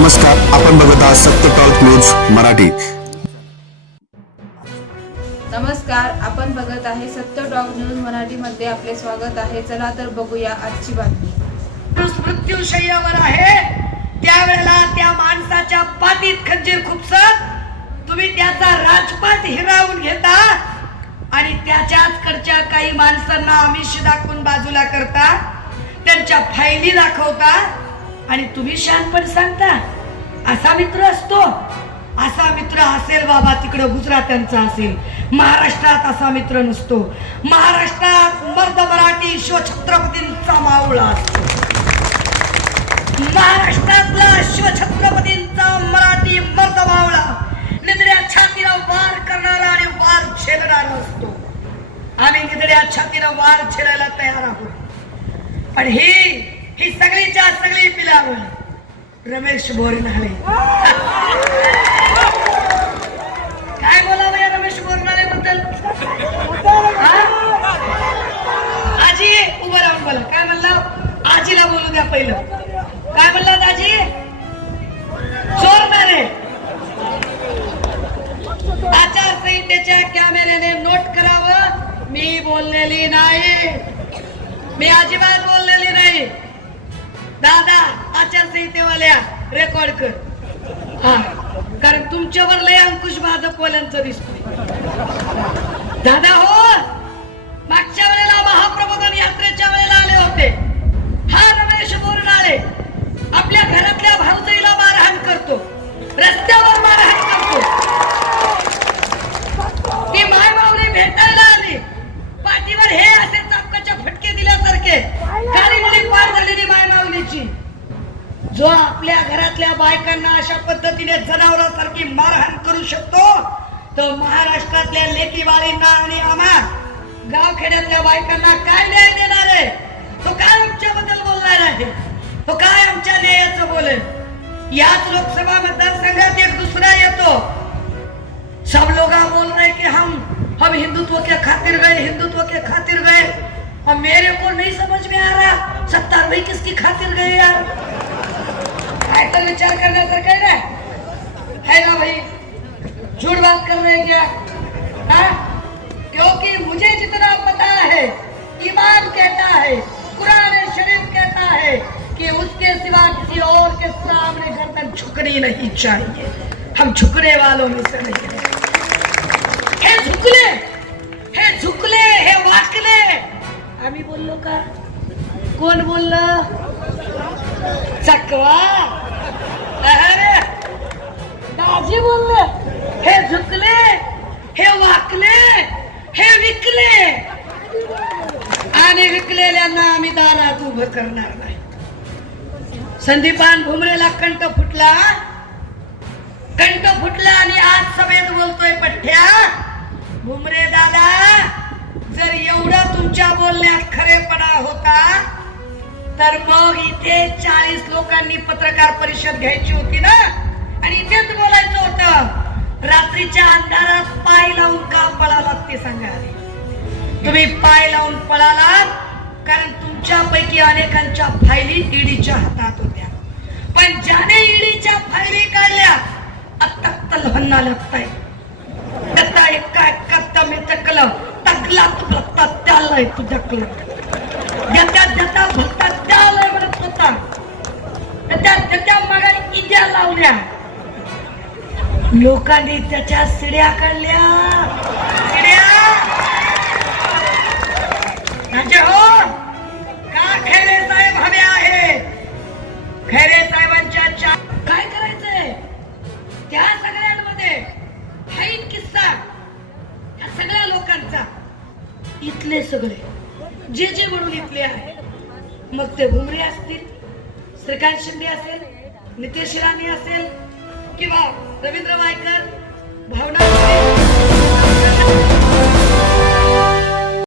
नमस्कार आपण बघत आहात सत्य टॉक न्यूज मराठी. नमस्कार आपण बघत आहे सत्य टॉक न्यूज मराठीमध्ये आपले स्वागत आहे. चला तर बघूया आजची बातमी. मृत्यूशय्यावर आहे. त्यावेळेला त्या माणसाच्या पाठीत खंजीर खुपसत. तुम्ही त्याचा राजपाट हिरावून घेता आणि त्याच्याच कडच्या काही माणसांना आमिष दाखवून बाजूला करता त्यांच्या फायली दाखवता आणि तुम्ही शानपण सांगता. असा मित्र असतो. असा मित्र असेल बाबा तिकडं गुजरात्यांचा असेल. महाराष्ट्रात असा मित्र नसतो. महाराष्ट्रात मर्द मराठी शिवछत्रपतींचा मावळा असतो. महाराष्ट्रातला शिवछत्रपतींचा मराठी मर्द मावळा निधड्या छातीला वार करणारा आणि वार छेदणारा असतो. आम्ही निधड्या छातीला वार छेडायला तयार आहोत. पण ही ही सगळीच्या सगळी पिलावं रमेश बोरनाळे काय बोलावं या रमेश बोरनाळे बद्दल आजी उभं राहून बोला. काय म्हणलं? आजीला बोलू द्या पहिलं. काय म्हणलात आजी चोरणारे आचारसंहितेच्या कॅमेऱ्याने नोट करावं. मी बोललेली नाही. मी अजिबात दादा आचारसंहितेवाल्या रेकॉर्ड कर. हा कारण तुमच्यावर लय अंकुश भाजपवाल्यांचं दिसतोय. दादा हो पद्धतीने जनावरांसारखी मारहाण करू शकतो. तो महाराष्ट्रातल्या लेकीवाळींना आणि आम्हा गावखेड्यातल्या बायकांना काय न्याय देणार आहे? तो काय आमच्याबद्दल बोलणार आहे? तो काय आमच्या न्यायाचं बोलेल? याच लोकसभा मतदारसंघात एक दुसरा येतो. सब लोग बोल रहे कि हम हम हिंदुत्व के खातिर गए हिंदुत्व के खातिर गए। और मेरे को नहीं समझ में आ रहा सत्तार भाई किसकी खातिर गए यार? काय तर विचार करण्यासारखं आहे ना है। ना भाई? झूठ बात कर रहे हैं क्या? हाँ? क्योंकि मुझे जितना पता है, ईमान कहता है, कुरान शरीफ कहता है कि उसके सिवा किसी और के सामने गर्दन झुकनी नहीं चाहिए। हम झुकने वालों में से नहीं हैं। हे झुकले हे झुकले हे वाकले आम्ही बोललो का। कोण बोललं चकवा। आजी बोलले हे झुकले हे वाकले हे विकले. आणि विकलेल्यांना आम्ही दारात उभं करणार नाही. संदीपान भुमरेला कंठ फुटला. कंठ फुटला आणि आज सभेत बोलतोय पठ्ठ्या भुमरे दादा जर एवढा तुमच्या बोलण्यात खरेपणा होता तर मग इथे चाळीस लोकांनी पत्रकार परिषद घ्यायची होती ना? इतक्यात बोलायचं होतं. रात्रीच्या अंधारात पाय लावून का पळालात ते सांगा. तुम्ही पाय लावून पळालात कारण तुमच्यापैकी अनेकांच्या फायली ईडीच्या हातात होत्या. पण ज्याने ईडीच्या फायली काढल्या आता तलहन्ना लागताय. त्याचा एका एका मी टकलं टकला तुला तू तुझ्याकडं ज्याच्या ज्याचा भक्ता त्याला म्हणत होता त्याच्या त्याच्या मागाने इजा लावल्या. लोकांनी त्याच्या सिड्या काढल्या. सिड्या! म्हणजे हो का खैरे साहेब हवे आहे? खैरे साहेबांच्या काय करायचंय? त्या सगळ्यांमध्ये हाईन किस्सा या सगळ्या लोकांचा. इथले सगळे. जे जे म्हणून इथले आहे. मग ते भुमरे असतील श्रीकांत शिंदे असेल नितेश राणे असेल किंवा रवींद्र वायकर भावना